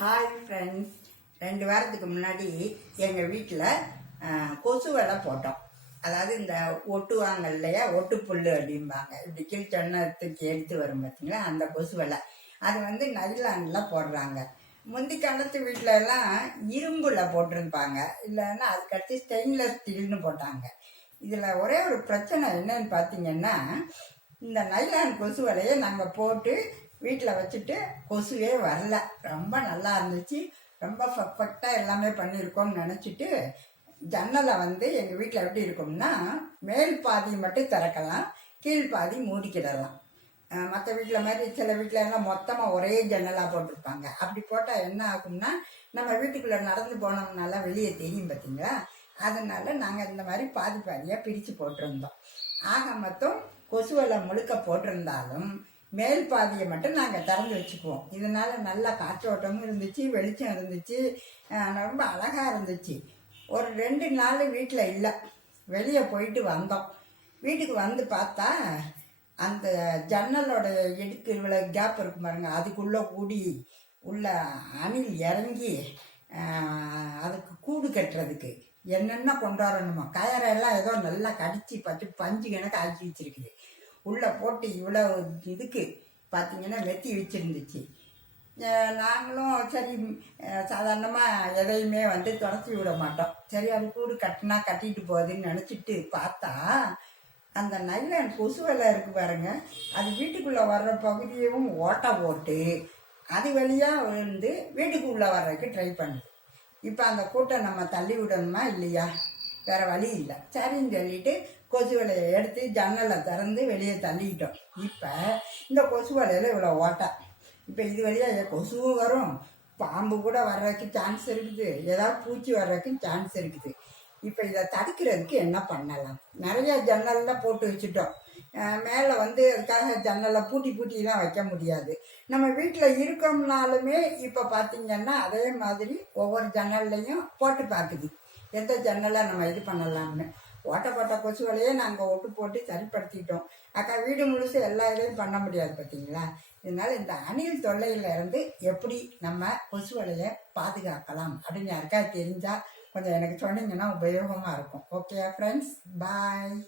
Hi friends, 2 வாரத்துக்கு முன்னாடி எங்கள் வீட்டில் கொசு வலை போட்டோம். அதாவது இந்த ஒட்டுவாங்க இல்லையா, ஒட்டுப்புல் அப்படிம்பாங்க. இப்படி கீழ்ச்சன்னத்துக்கு எடுத்து வரும் பார்த்தீங்களா, அந்த கொசு வலை. அது நைலானில் போடுறாங்க. முந்தி காலத்து வீட்டில எல்லாம் இரும்புல போட்டிருப்பாங்க, இல்லைன்னா அதுக்கடுத்து ஸ்டெயின்லெஸ் ஸ்டீல்னு போட்டாங்க. இதில் ஒரே ஒரு பிரச்சனை என்னன்னு பார்த்தீங்கன்னா, இந்த நைலான் கொசு வலையை நாங்கள் போட்டு வீட்டில் வச்சுட்டு கொசுவே வரல. ரொம்ப நல்லா இருந்துச்சு, ரொம்ப பர்ஃபெக்டாக எல்லாமே பண்ணியிருக்கோம்னு நினச்சிட்டு ஜன்னலை எங்கள் வீட்டில் எப்படி இருக்கும்னா, மேல் பாதி மட்டும் திறக்கலாம், கீழ் பாதி மூடிக்கிடலாம். மற்ற வீட்டில் மாதிரி சில வீட்டில் எல்லாம் மொத்தமாக ஒரே ஜன்னலாக போட்டிருப்பாங்க. அப்படி போட்டால் என்ன ஆகும்னா, நம்ம வீட்டுக்குள்ளே நடந்து போனோம்னால வெளியே தெரியும் பார்த்தீங்களா. அதனால நாங்கள் இந்த மாதிரி பாதி பாதியாக பிரித்து போட்டிருந்தோம். ஆக மொத்தம் கொசு வலை முழுக்க போட்டிருந்தாலும் மேல் பாதியை மட்டும் நாங்கள் திறந்து வச்சுக்குவோம். இதனால நல்லா காற்றோட்டமும் இருந்துச்சு, வெளிச்சம் இருந்துச்சு, ரொம்ப அழகாக இருந்துச்சு. ஒரு 2 நாள் வீட்டில் இல்லை, வெளியே போயிட்டு வந்தோம். வீட்டுக்கு வந்து பார்த்தா அந்த ஜன்னலோட இடுக்கு இவ்வளோ கேப் இருக்கு பாருங்க, அதுக்குள்ளே கூடி உள்ள அணில் இறங்கி அதுக்கு கூடு கட்டுறதுக்கு என்னென்ன கொண்டு வரணுமோ கயரெல்லாம் ஏதோ நல்லா கடிச்சு பஞ்சு கணக்கு ஆக்கி வச்சிருக்குது. உள்ளே போட்டு இவ்வளோ இதுக்கு பார்த்தீங்கன்னா வெத்தி வச்சுருந்துச்சு. நாங்களும் சரி சாதாரணமாக எதையுமே துரத்தி விட மாட்டோம். சரி அது கூடு கட்டினா கட்டிட்டு போகுதுன்னு நினச்சிட்டு பார்த்தா அந்த நைலான் கொசு வலை இருக்கு பாருங்க, அது வீட்டுக்குள்ளே வர்ற பகுதியவும் ஓட்டை போட்டு அது வழியாக வீட்டுக்குள்ளே வர்றதுக்கு ட்ரை பண்ணுது. இப்போ அந்த கூட்டம் நம்ம தள்ளி விடணுமா இல்லையா, வேறு வழி இல்லை. சரின்னு சொல்லிட்டு கொசு வலையை எடுத்து ஜன்னலை திறந்து வெளியே தள்ளிக்கிட்டோம். இப்போ இந்த கொசு வலையில் இவ்வளோ ஓட்டை. இப்போ இது வழியாக கொசுவும் வரும், பாம்பு கூட வர்றதுக்கு சான்ஸ் இருக்குது, ஏதாவது பூச்சி வர்றதுக்கு சான்ஸ் இருக்குது. இப்போ இதை தடுக்கிறதுக்கு என்ன பண்ணலாம்? நிறையா ஜன்னலில் போட்டு வச்சுட்டோம். மேலே அதுக்காக ஜன்னலை பூட்டிலாம் வைக்க முடியாது. நம்ம வீட்டில் இருக்கோம்னாலுமே இப்போ பார்த்திங்கன்னா அதே மாதிரி ஒவ்வொரு ஜன்னல்லையும் போட்டு பார்க்குது, எந்த ஜன்னலை நம்ம இது பண்ணலாம்னு. ஓட்டப்பட்ட கொசு வலையே நாங்கள் ஒட்டு போட்டு சரிப்படுத்திட்டோம். அக்கா வீடு முழுசு எல்லா இதையும் பண்ண முடியாது பார்த்தீங்களா. இதனால் இந்த அணில் தொல்லையிலேருந்து எப்படி நம்ம கொசு வலையை பாதுகாக்கலாம் அப்படின்னு யாருக்கா தெரிஞ்சால் கொஞ்சம் எனக்கு சொன்னீங்கன்னா உபயோகமாக இருக்கும். ஓகே ஃப்ரெண்ட்ஸ், பாய்.